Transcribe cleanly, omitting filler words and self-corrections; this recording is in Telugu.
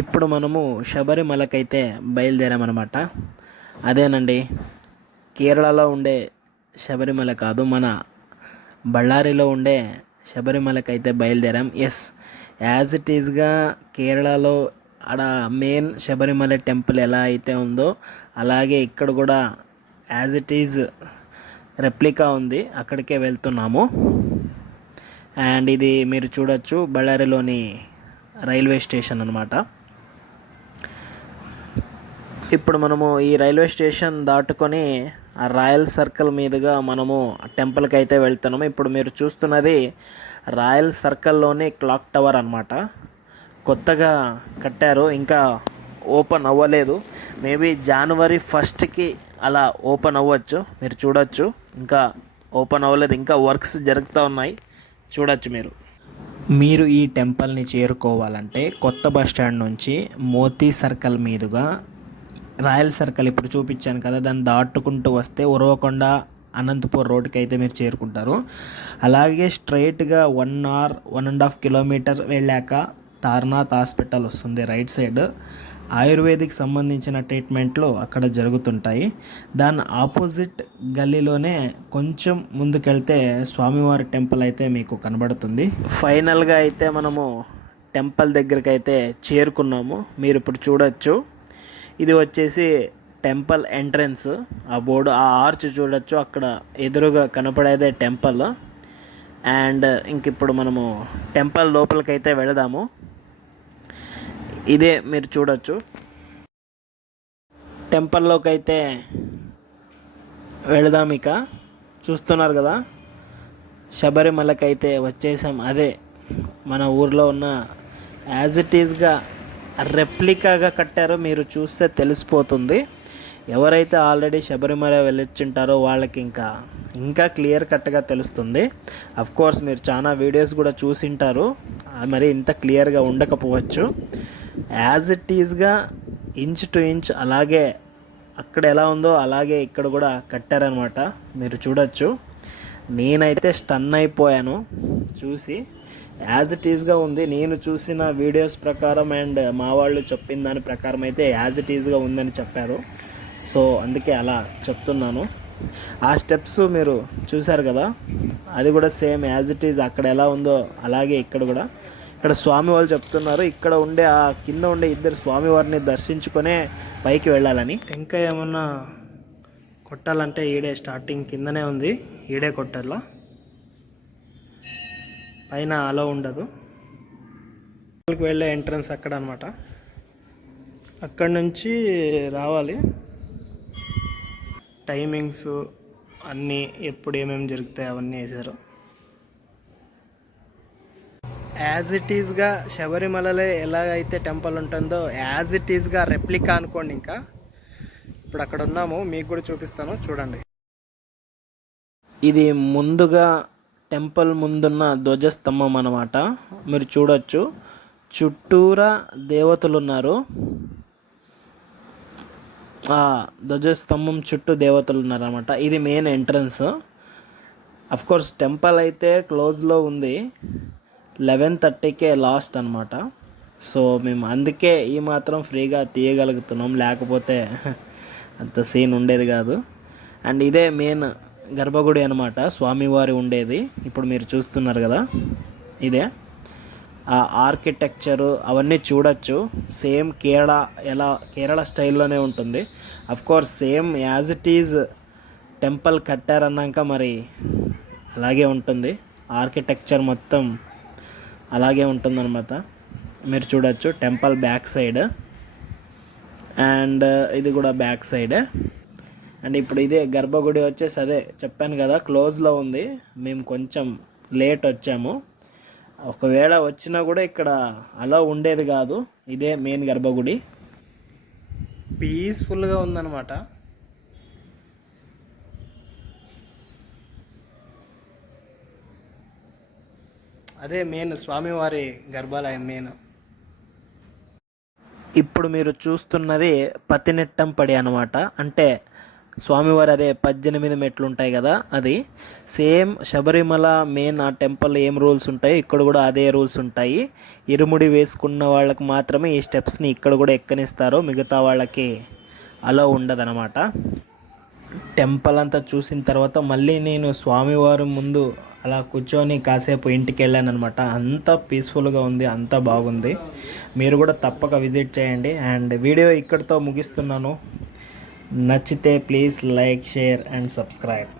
ఇప్పుడు మనము శబరిమలకైతే బయలుదేరామన్నమాట. అదేనండి, కేరళలో ఉండే శబరిమల కాదు, మన బళ్ళారిలో ఉండే శబరిమలకైతే బయలుదేరాం. ఎస్, యాజ్ ఇట్ ఈజ్గా కేరళలో ఆడ మెయిన్ శబరిమల టెంపుల్ ఎలా అయితే ఉందో అలాగే ఇక్కడ కూడా యాజ్ ఇట్ ఈజ్ రెప్లికా ఉంది, అక్కడికే వెళ్తున్నాము. అండ్ ఇది మీరు చూడొచ్చు, బళ్ళారిలోని రైల్వే స్టేషన్ అనమాట. ఇప్పుడు మనము ఈ రైల్వే స్టేషన్ దాటుకొని ఆ రాయల్ సర్కిల్ మీదుగా మనము టెంపుల్కి అయితే వెళ్తున్నాము. ఇప్పుడు మీరు చూస్తున్నది రాయల్ సర్కిల్లోని క్లాక్ టవర్ అనమాట. కొత్తగా కట్టారు, ఇంకా ఓపెన్ అవ్వలేదు. మేబీ జనవరి 1కి అలా ఓపెన్ అవ్వచ్చు. మీరు చూడొచ్చు, ఇంకా ఓపెన్ అవ్వలేదు, ఇంకా వర్క్స్ జరుగుతూ ఉన్నాయి, చూడొచ్చు మీరు ఈ టెంపుల్ని చేరుకోవాలంటే కొత్త బస్ స్టాండ్ నుంచి మోతీ సర్కిల్ మీదుగా రాయల్ సర్కిల్ ఇప్పుడు చూపించాను కదా, దాన్ని దాటుకుంటూ వస్తే ఉరవకొండ అనంతపూర్ రోడ్కి అయితే మీరు చేరుకుంటారు. అలాగే స్ట్రైట్గా 1 or 1.5 కిలోమీటర్ వెళ్ళాక తార్నాథ్ హాస్పిటల్ వస్తుంది రైట్ సైడ్. ఆయుర్వేదిక్ సంబంధించిన ట్రీట్మెంట్లు అక్కడ జరుగుతుంటాయి. దాని ఆపోజిట్ గల్లీలోనే కొంచెం ముందుకెళ్తే స్వామివారి టెంపుల్ అయితే మీకు కనబడుతుంది. ఫైనల్గా అయితే మనము టెంపుల్ దగ్గరికి అయితే చేరుకున్నాము. మీరు ఇప్పుడు చూడొచ్చు, ఇది వచ్చేసి టెంపుల్ ఎంట్రన్స్. ఆ బోర్డు, ఆ ఆర్చ్ చూడొచ్చు, అక్కడ ఎదురుగా కనపడేదే టెంపుల్. అండ్ ఇంక ఇప్పుడు మనము టెంపుల్ లోపలికైతే వెళదాము. ఇదే మీరు చూడొచ్చు, టెంపుల్లోకి అయితే వెళదాం. ఇక చూస్తున్నారు కదా, శబరిమలకైతే వచ్చేసాం. అదే మన ఊర్లో ఉన్న యాజ్ ఇట్ ఈజ్గా రెప్లికాగా కట్టారో మీరు చూస్తే తెలిసిపోతుంది. ఎవరైతే ఆల్రెడీ శబరిమల వెళ్ళొచ్చుంటారో వాళ్ళకి ఇంకా క్లియర్ కట్గా తెలుస్తుంది. కోర్స్ మీరు చాలా వీడియోస్ కూడా చూసింటారు, మరి ఇంత క్లియర్గా ఉండకపోవచ్చు. యాజ్ ఇట్ ఈజ్గా ఇంచ్ టు ఇంచ్ అలాగే అక్కడ ఎలా ఉందో అలాగే ఇక్కడ కూడా కట్టారనమాట. మీరు చూడొచ్చు, నేనైతే స్టన్ అయిపోయాను చూసి. యాజ్ ఇట్ ఈజ్గా ఉంది, నేను చూసిన వీడియోస్ ప్రకారం అండ్ మా వాళ్ళు చెప్పిన దాని ప్రకారం అయితే యాజ్ ఇట్ ఈజ్గా ఉందని చెప్పారు. సో అందుకే అలా చెప్తున్నాను. ఆ స్టెప్స్ మీరు చూశారు కదా, అది కూడా సేమ్ యాజ్ ఇట్ ఈజ్ అక్కడ ఎలా ఉందో అలాగే ఇక్కడ కూడా. ఇక్కడ స్వామి వాళ్ళు చెప్తున్నారు, ఇక్కడ ఉండే ఆ కింద ఉండే ఇద్దరు స్వామివారిని దర్శించుకొనే పైకి వెళ్ళాలని. టెంకాయ ఏమన్నా కొట్టాలంటే ఈడే స్టార్టింగ్ కిందనే ఉంది, ఈడే కొట్టాలా, పైన అలో ఉండదు. వెళ్ళే ఎంట్రన్స్ అక్కడ అనమాట, అక్కడ నుంచి రావాలి. టైమింగ్స్ అన్నీ, ఎప్పుడు ఏమేమి జరుగుతాయి అవన్నీ వేశారు. యాజ్ ఇట్ ఈజ్గా శబరిమలలో ఎలాగైతే టెంపుల్ ఉంటుందో యాజ్ ఇట్ ఈజ్గా రెప్లికా అనుకోండి. ఇంకా ఇప్పుడు అక్కడ ఉన్నాము, మీకు కూడా చూపిస్తాను చూడండి. ఇది ముందుగా టెంపుల్ ముందున్న ధ్వజస్తంభం అన్నమాట. మీరు చూడొచ్చు, చుట్టూరా దేవతలు ఉన్నారు. ఆ ధ్వజస్తంభం చుట్టూ దేవతలు ఉన్నారన్నమాట. ఇది మెయిన్ ఎంట్రన్స్. కోర్స్ టెంపుల్ అయితే క్లోజ్లో ఉంది, 11:30కే లాస్ట్ అనమాట. సో మేము అందుకే ఈ మాత్రం ఫ్రీగా తీయగలుగుతున్నాం, లేకపోతే అంత సీన్ ఉండేది కాదు. అండ్ ఇదే మెయిన్ గర్భగుడి అనమాట, స్వామివారి ఉండేది. ఇప్పుడు మీరు చూస్తున్నారు కదా, ఇదే ఆ ఆర్కిటెక్చరు అవన్నీ చూడొచ్చు. సేమ్ కేరళ స్టైల్లోనే ఉంటుంది. Course same as it is temple కట్టారన్నాక మరి అలాగే ఉంటుంది, ఆర్కిటెక్చర్ మొత్తం అలాగే ఉంటుందన్నమాట. మీరు చూడొచ్చు టెంపుల్ బ్యాక్ సైడ్, అండ్ ఇది కూడా బ్యాక్ సైడ్. అండ్ ఇప్పుడు ఇదే గర్భగుడి వచ్చేసి అదే చెప్పాను కదా, క్లోజ్లో ఉంది. మేము కొంచెం లేట్ వచ్చాము, ఒకవేళ వచ్చినా కూడా ఇక్కడ అలా ఉండేది కాదు. ఇదే మెయిన్ గర్భగుడి, పీస్ఫుల్గా ఉందన్నమాట. అదే మెయిన్ స్వామివారి గర్భాలయం మెయిన్. ఇప్పుడు మీరు చూస్తున్నది పతినెట్టంపడి అనమాట. అంటే స్వామివారి అదే 18 మెట్లు ఉంటాయి కదా, అది సేమ్ శబరిమల మెయిన్ ఆ టెంపుల్ ఏం రూల్స్ ఉంటాయో ఇక్కడ కూడా అదే రూల్స్ ఉంటాయి. ఇరుముడి వేసుకున్న వాళ్ళకి మాత్రమే ఈ స్టెప్స్ని ఇక్కడ కూడా ఎక్కనిస్తారు, మిగతా వాళ్ళకి అలా ఉండదన్నమాట. టెంపుల్ అంతా చూసిన తర్వాత మళ్ళీ నేను స్వామివారి ముందు అలా కూర్చొని కాసేపు ఇంటికి వెళ్ళాను అనమాట. అంత పీస్ఫుల్గా ఉంది, అంత బాగుంది. మీరు కూడా తప్పక విజిట్ చేయండి. అండ్ వీడియో ఇక్కడితో ముగిస్తున్నాను. నచ్చితే please like, share and subscribe.